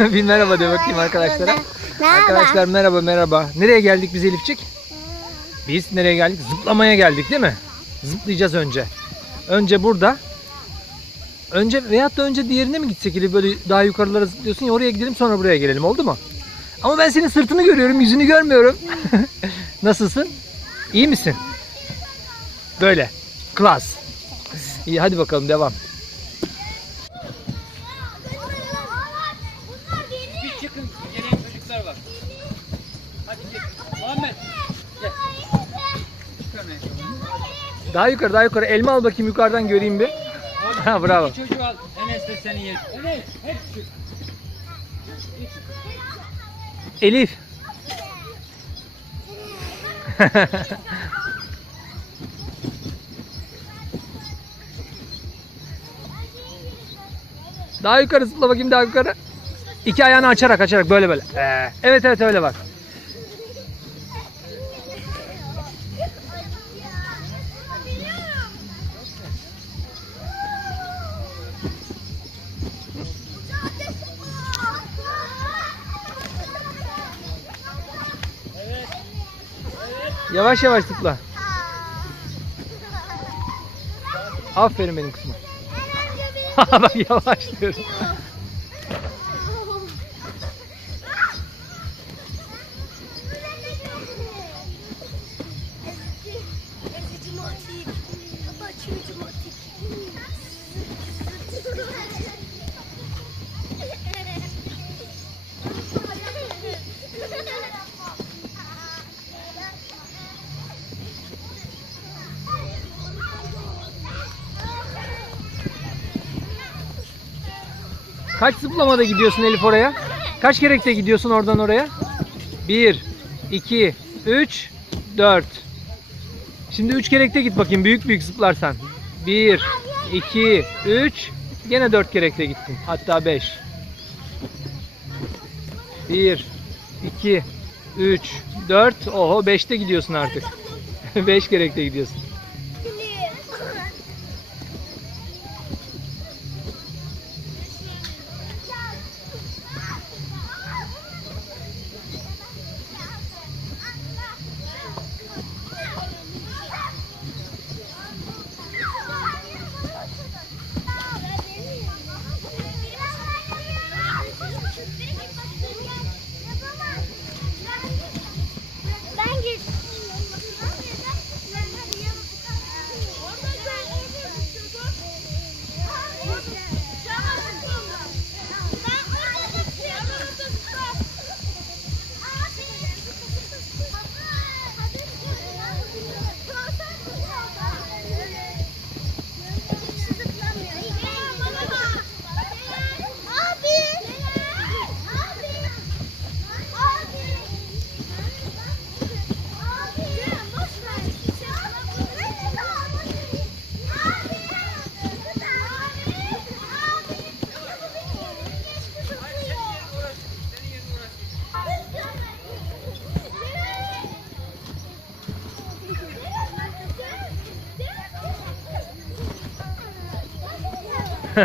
bir merhaba de bakayım arkadaşlara. Merhaba. Arkadaşlar merhaba merhaba. Nereye geldik biz Elifçik? Biz nereye geldik? Zıplamaya geldik değil mi? Zıplayacağız önce. Önce burada. Önce veyahut da önce diğerine mi gitsek Elif? Böyle daha yukarılara zıplıyorsun ya oraya gidelim sonra buraya gelelim oldu mu? Ama ben senin sırtını görüyorum yüzünü görmüyorum. Nasılsın? İyi misin? Böyle. Klas. İyi hadi bakalım devam. Gel. Daha yukarı daha yukarı. Elma al bakayım yukarıdan göreyim bir. Ha bravo. Çocuğu al. Enes de seni yer. Enes hep çık. Elif. daha yukarı zıpla bakayım daha yukarı. İki ayağını açarak açarak böyle böyle. Ee, evet evet öyle bak. Yavaş yavaş zıpla. Aferin benim kızıma. Bak yavaş diyorum. Kaç zıplamada gidiyorsun Elif oraya? Kaç kerekte gidiyorsun oradan oraya? 1, 2, 3, 4. Şimdi 3 kerekte git bakayım büyük büyük zıplarsan. 1, 2, 3. Gene 4 kerekte gittin. Hatta 5. 1, 2, 3, 4. Oho 5'te gidiyorsun artık. 5 kerekte gidiyorsun.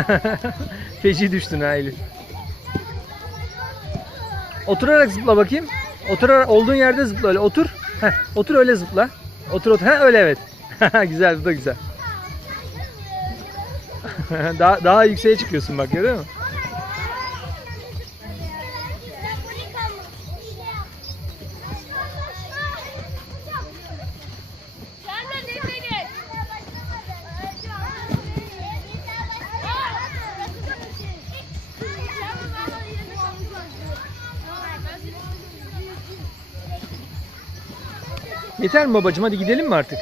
Feci düştün ha. Oturarak zıpla bakayım. Oturarak olduğun yerde zıpla öyle. Otur. Heh, otur öyle zıpla. Otur otur. Ha öyle evet. güzel bu da güzel. daha daha yükseğe çıkıyorsun bak görüyor musun? Yeter mi babacığım? Hadi gidelim mi artık?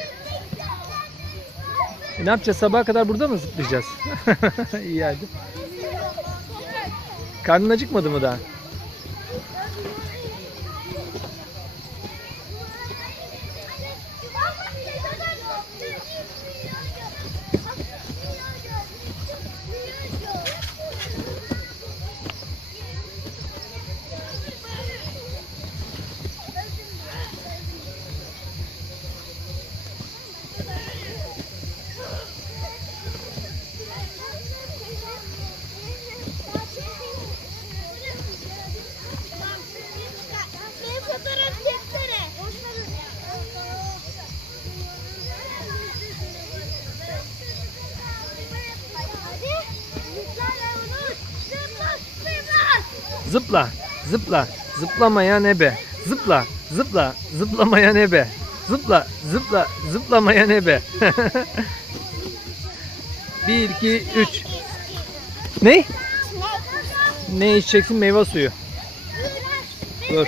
E, ne yapacağız? Sabaha kadar burada mı zıplayacağız? İyi hadi. Karnın acıkmadı mı daha? Zıpla. Zıpla. Zıplamaya ne be? Zıpla. Zıpla. Zıplamaya ne be? Zıpla. Zıpla. Zıplamaya ne be? 1 2 3 Ne? Ne içeceksin? Meyve suyu. Dur.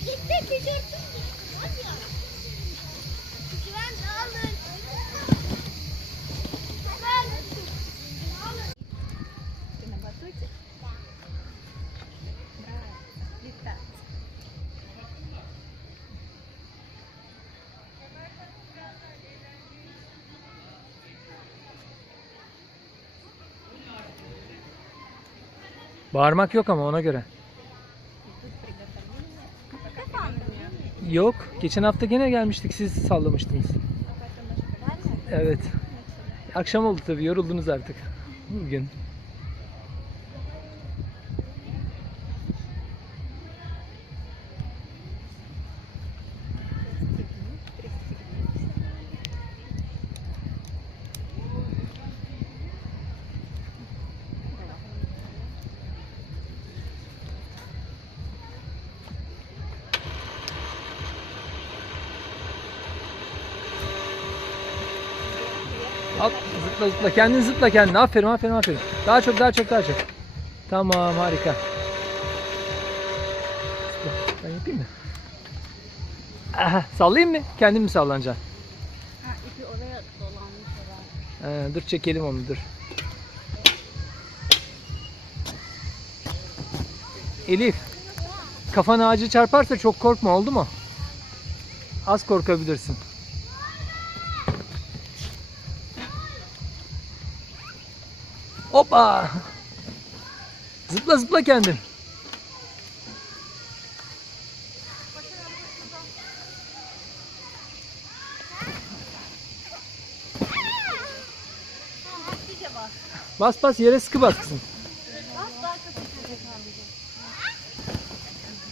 Gitti tişörtüm. Bağırmak yok ama ona göre. Yok. Geçen hafta gene gelmiştik. Siz sallamıştınız. Evet. Akşam oldu tabii. Yoruldunuz artık. Bugün. Zıpla zıpla. Kendin zıpla kendin. Aferin aferin aferin. Daha çok daha çok daha çok. Tamam harika. Zıpla. Ben yapayım mı? Aha, sallayayım mı? Kendin mi sallanacaksın? Ha, ipi oraya dolanmış herhalde. Ee, dur çekelim onu dur. Elif. Kafan ağacı çarparsa çok korkma oldu mu? Az korkabilirsin. Hoppa. Zıpla zıpla kendin. Bas. Bas yere sıkı bas kızım.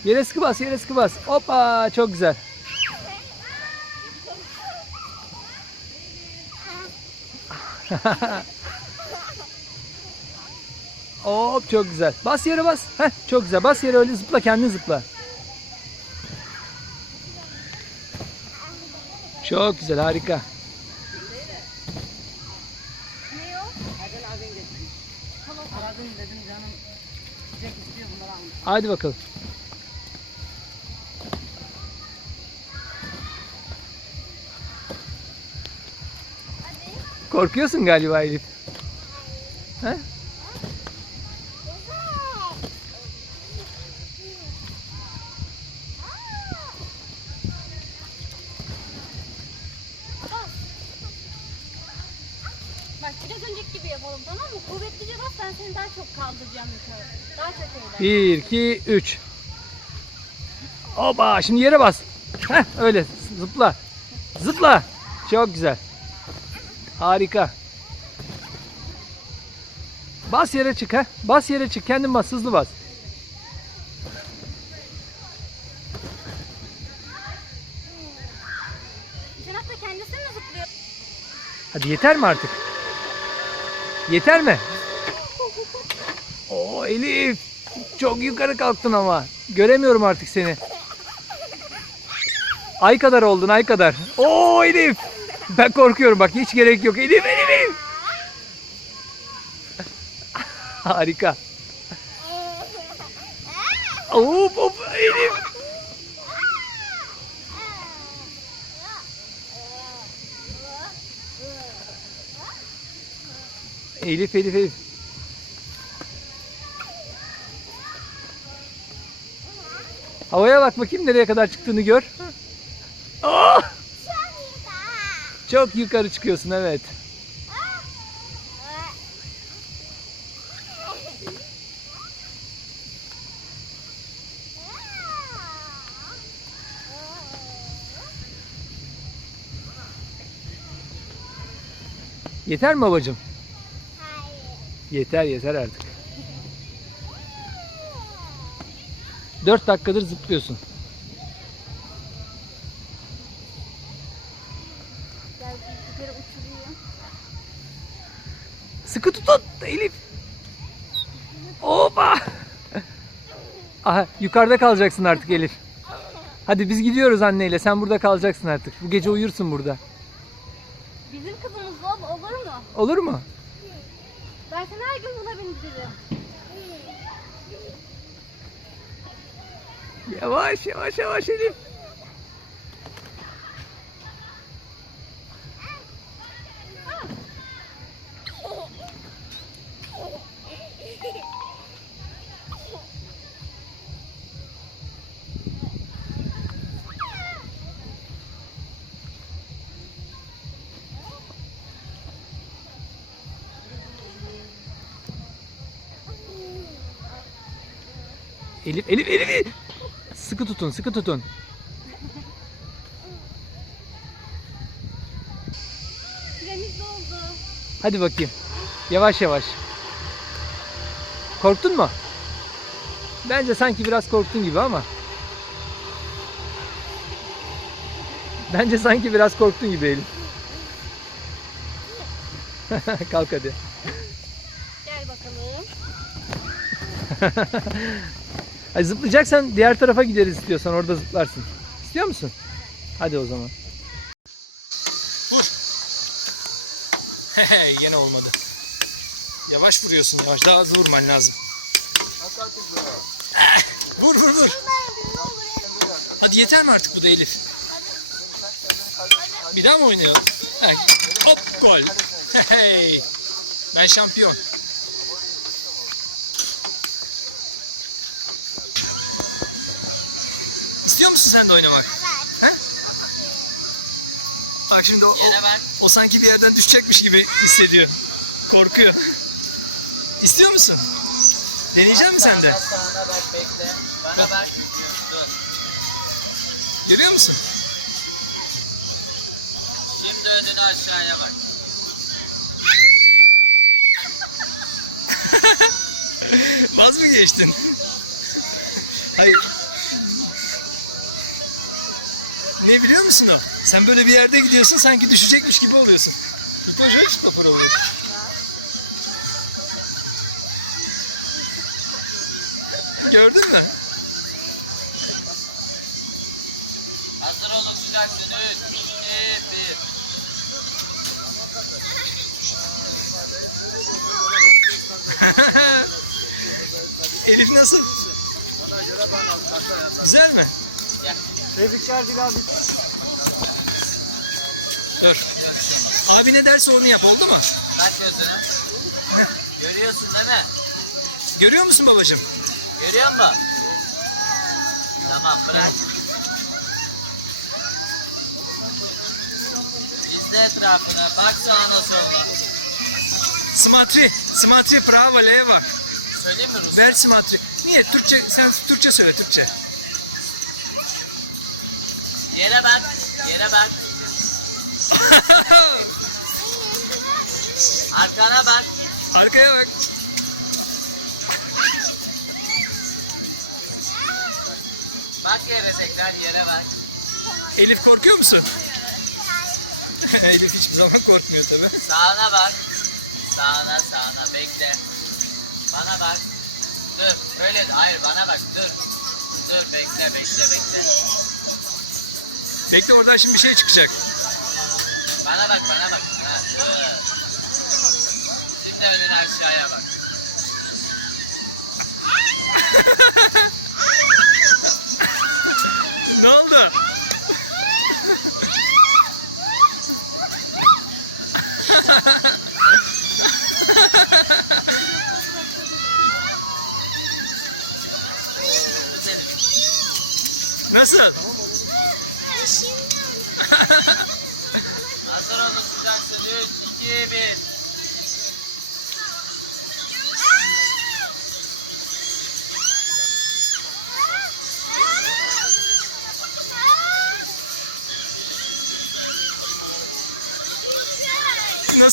Yere sıkı bas, yere sıkı bas. Hoppa çok güzel. Hop çok güzel. Bas yere bas. Heh, çok güzel. Bas yere öyle zıpla kendin zıpla. Çok güzel harika. Hadi bakalım. Korkuyorsun galiba Elif. He? Bak biraz önceki gibi yapalım tamam mı? Kuvvetlice bas ben seni daha çok kaldıracağım yukarı. Daha çok eğlen. 1, 2, 3. Oba şimdi yere bas. Heh, öyle zıpla. Zıpla. Çok güzel. Harika. Bas yere çık ha. Bas yere çık. Kendin bas. Hızlı bas. Hadi yeter mi artık? Yeter mi? Oo Elif. Çok yukarı kalktın ama. Göremiyorum artık seni. Ay kadar oldun ay kadar. Oo Elif. Ben korkuyorum bak hiç gerek yok. Elif Elif Elif. Harika. Hop hop Elif. Elif Elif Elif. Havaya bak bakayım nereye kadar çıktığını gör. Oh! Çok yukarı çıkıyorsun evet. Yeter mi babacığım? Yeter yeter artık. 4 dakikadır zıplıyorsun. Sıkı tutun Elif. Oba. Aha yukarıda kalacaksın artık Elif. Hadi biz gidiyoruz anneyle. Sen burada kalacaksın artık. Bu gece uyursun burada. Bizim kızımız ol, olur mu? Olur mu? Ben seni her gün buna bindiririm. Yavaş yavaş yavaş Elif. Elif, Elif, Elif. Sıkı tutun, sıkı tutun. Süremiz doldu. Hadi bakayım. Yavaş yavaş. Korktun mu? Bence sanki biraz korktun gibi ama. Bence sanki biraz korktun gibi Elif. Kalk hadi. Gel bakalım. Hadi zıplayacaksan diğer tarafa gideriz istiyorsan orada zıplarsın. İstiyor musun? Hadi o zaman. Vur. Yine olmadı. Yavaş vuruyorsun yavaş. Daha hızlı vurman lazım. Vur vur vur. Hadi yeter mi artık bu da Elif? Bir daha mı oynayalım? Hop gol. Hey. Ben şampiyon. İstiyor musun sen de oynamak? He? Bak şimdi o, o, o sanki bir yerden düşecekmiş gibi hissediyor. Korkuyor. İstiyor musun? Deneyecek misin sen de? Sağına bak bekle. Bana bak. Dur. Görüyor musun? Şimdi önünü aşağıya bak. Vaz mı geçtin? Hayır. Ne biliyor musun o? Sen böyle bir yerde gidiyorsun sanki düşecekmiş gibi oluyorsun. İpoja hiç kapır oluyor. Gördün mü? Hazır olun sıcaksın. 3, 2, 1. Elif nasıl? Güzel mi? Tebrikler biraz. Dur. Abi ne derse onu yap oldu mu? Bak gözünü. Görüyorsun değil mi? Görüyor musun babacığım? Görüyor musun? Tamam bırak. İzle etrafını. Bak sağına soluna. Smatri. Smatri prava leva. Söyleyeyim mi Rus? Ver smatri. Niye? Türkçe, sen Türkçe söyle Türkçe. Yere bak. Yere bak. Arkana bak. Arkaya bak. Bak yere tekrar yere bak. Elif korkuyor musun? Elif hiçbir zaman korkmuyor tabi. Sağına bak. Sağına sağına bekle. Bana bak. Dur. Böyle hayır bana bak. Dur. Dur bekle bekle bekle. Bekle oradan şimdi bir şey çıkacak. Bana bak bana bak. Ha, dur. Şimdi önüne aşağıya bak. ne oldu? Nasıl?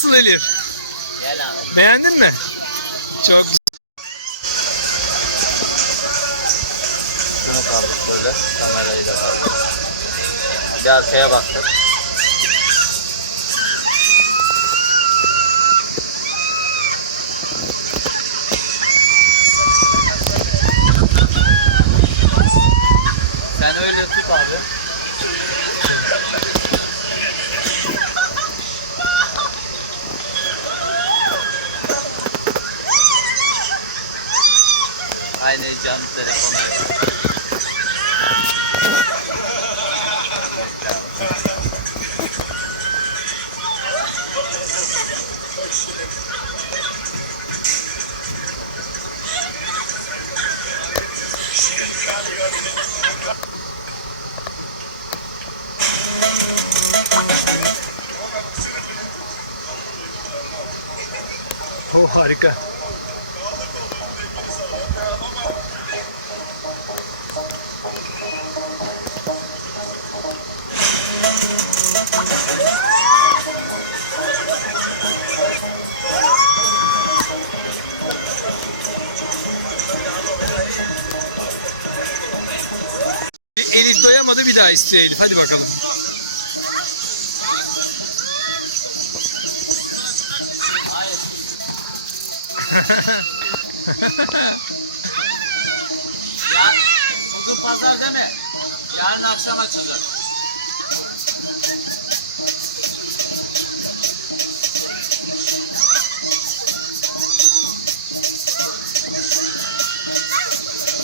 Nasıl Elif? Gel abi. Beğendin mi? Çok Şunu kaldır böyle. Kamerayı da kaldır. Bir arkaya baktık. Harika. Elif doyamadı bir daha istiyor Elif. Hadi bakalım. Ya bugün pazar değil mi? Yarın akşam açılacak.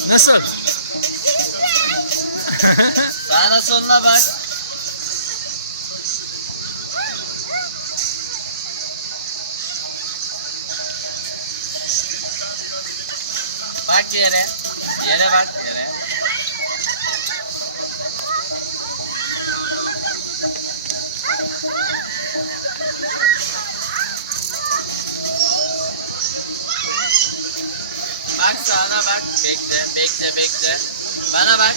Nasıl? Sağına soluna bak. Bak yere. Yere bak yere. Bak sağına bak. Bekle, bekle, bekle. Bana bak.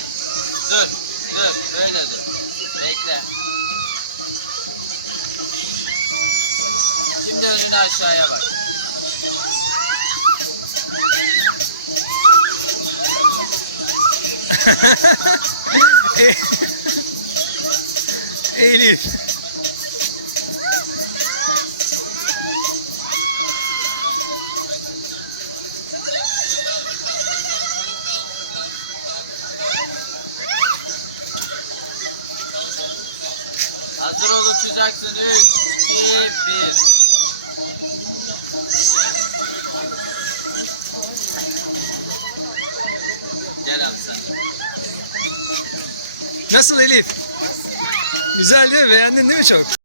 Dur, dur. Böyle dur. Bekle. Şimdi önünü aşağıya bak. Elif. Nasıl Elif?